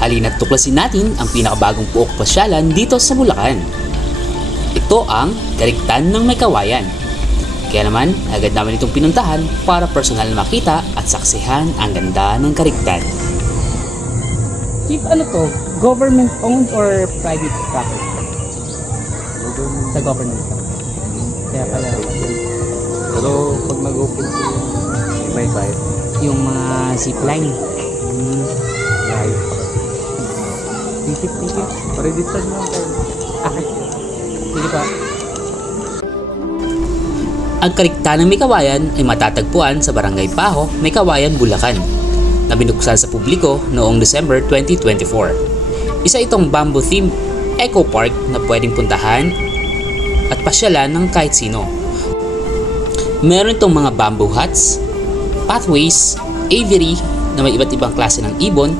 Halina't tuklasin natin ang pinakabagong puok pasyalan dito sa Bulacan. Ito ang Kariktan ng May Kawayan. Kaya naman, agad namin itong pinuntahan para personal na makita at saksihan ang ganda ng Kariktan. Chief, ano to? Government owned or private property? Sa government. Kaya pala. Pero pag nag-open ko, may bayad. Yung mga zipline. Bayad. Titip. Registered lang tayo. Okay. Sige pa. Ang Kariktan ng May Kawayan ay matatagpuan sa Barangay Paho, May Kawayan, Bulacan, na binuksan sa publiko noong December 2024. Isa itong bamboo-themed eco park na pwedeng puntahan at pasyalan ng kahit sino. Meron itong mga bamboo huts, pathways, aviary na may iba't ibang klase ng ibon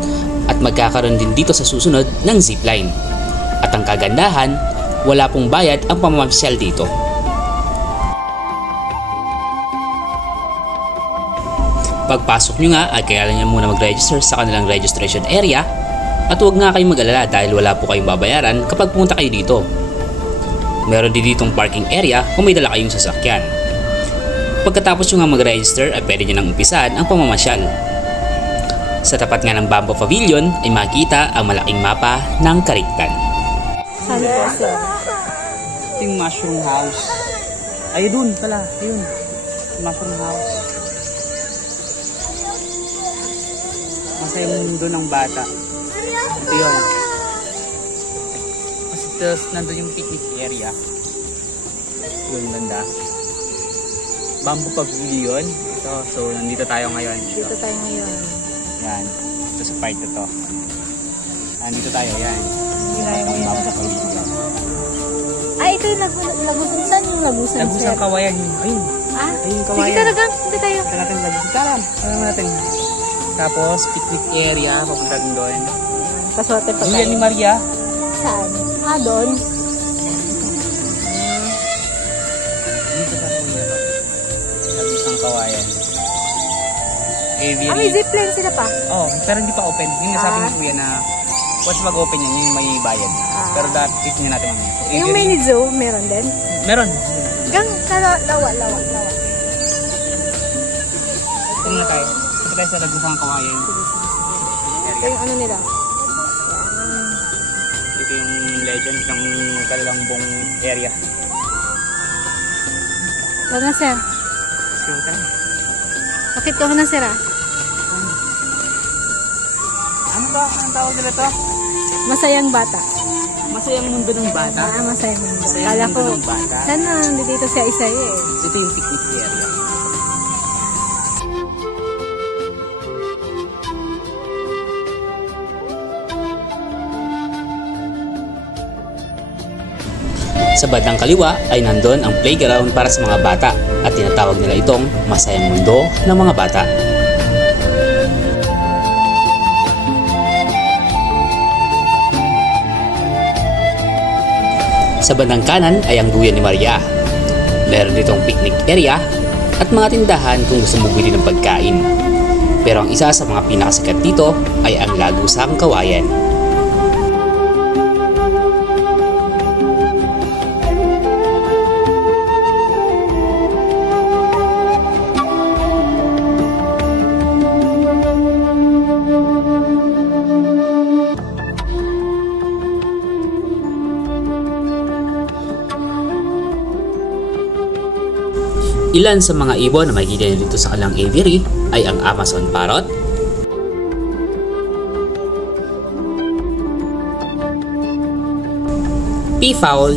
at magkakaroon din dito sa susunod ng zipline. At ang kagandahan, wala pong bayad ang pamamasyal dito. Pagpasok nyo nga ay kailangan nyo muna mag-register sa kanilang registration area at huwag nga kayong mag-alala dahil wala po kayong babayaran kapag pumunta kayo dito. Meron din ditong parking area kung may dala kayong sasakyan. Pagkatapos nyo nga mag-register ay pwede nyo nang umpisahan ang pamamasyal. Sa tapat nga ng Bamboo Pavilion ay makita ang malaking mapa ng Kariktan. Saan po sir? Ito yung mushroom house. Ay dun pala, yun. Mushroom house. Masaya yung mundo ng bata. Ito yun. Kasi tapos nandun yung picnic area. Yung ganda. Bamboo Pavilion. Ito, so nandito tayo ngayon. Dito tayo ngayon. Yan. Ito sa part na to. Nandito tayo, yan. Ginaya mo yun sa picture. Ay, ito yung lagusan. Saan yung lagusan sir? Lagusang Kawayan. Ayun. Ah? Ayun yung Sige Kawayan. talaga. Hindi tayo. Ito natin lagusan. Tara natin. Tapos, picnic area. Papunta rin doon. Paswerte pa Julia tayo. ni Maria. Saan? Ah, doon. Dito sa Kuya. Lagusang Kawayan. Ah, may zipline sila pa. Oh, pero hindi pa open. Yung nasabi ni Kuya na once mag-open yan, yung may bayad. Pero dapat titingnan natin mamaya. Yung mini zoo, meron din. Meron. Gang, lawa. Ito muna tayo. Ito tayo sa Lagusang Kawayan. Ito yung ano nila. Ito yung legend ng Kalalambong area. Huwag na sir. So, tara. Bakit ko na sir ah? Ano to? Anong tawag nila to? Masayang bata. Masayang mundo ng bata. Ah, masayang mundo. Masayang Kala mundo ko, ng bata. sana dito siya isa eh. So, ito yung picnic area. Sa bandang kaliwa ay nandun ang playground para sa mga bata at tinatawag nila itong Masayang Mundo ng mga Bata. Sa bandang kanan ay ang Duyan ni Maria. Meron ditong picnic area at mga tindahan kung gusto mo bili ng pagkain. Pero ang isa sa mga pinakasikat dito ay ang Lagusang Kawayan. Ilan sa mga ibon na makikita nyo dito sa kanilang aviary ay ang Amazon Parrot, Peafowl,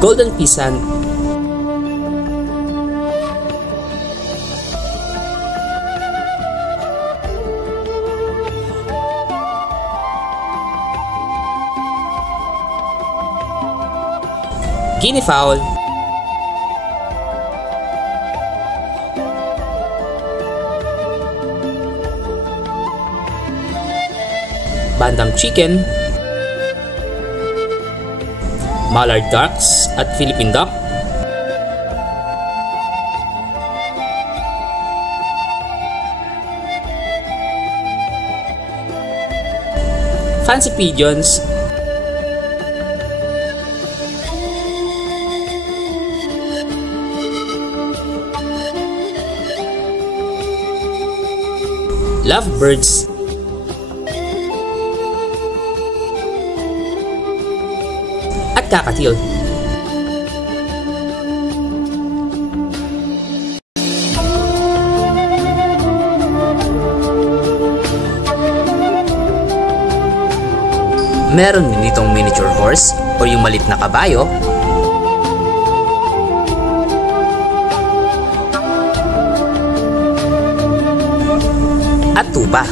Golden Pheasant, Guinea Fowl, bantam chicken, mallard ducks at Philippine duck, fancy pigeons, lovebirds, at kakatil. Meron din itong miniature horse o yung malit na kabayo, at tupa.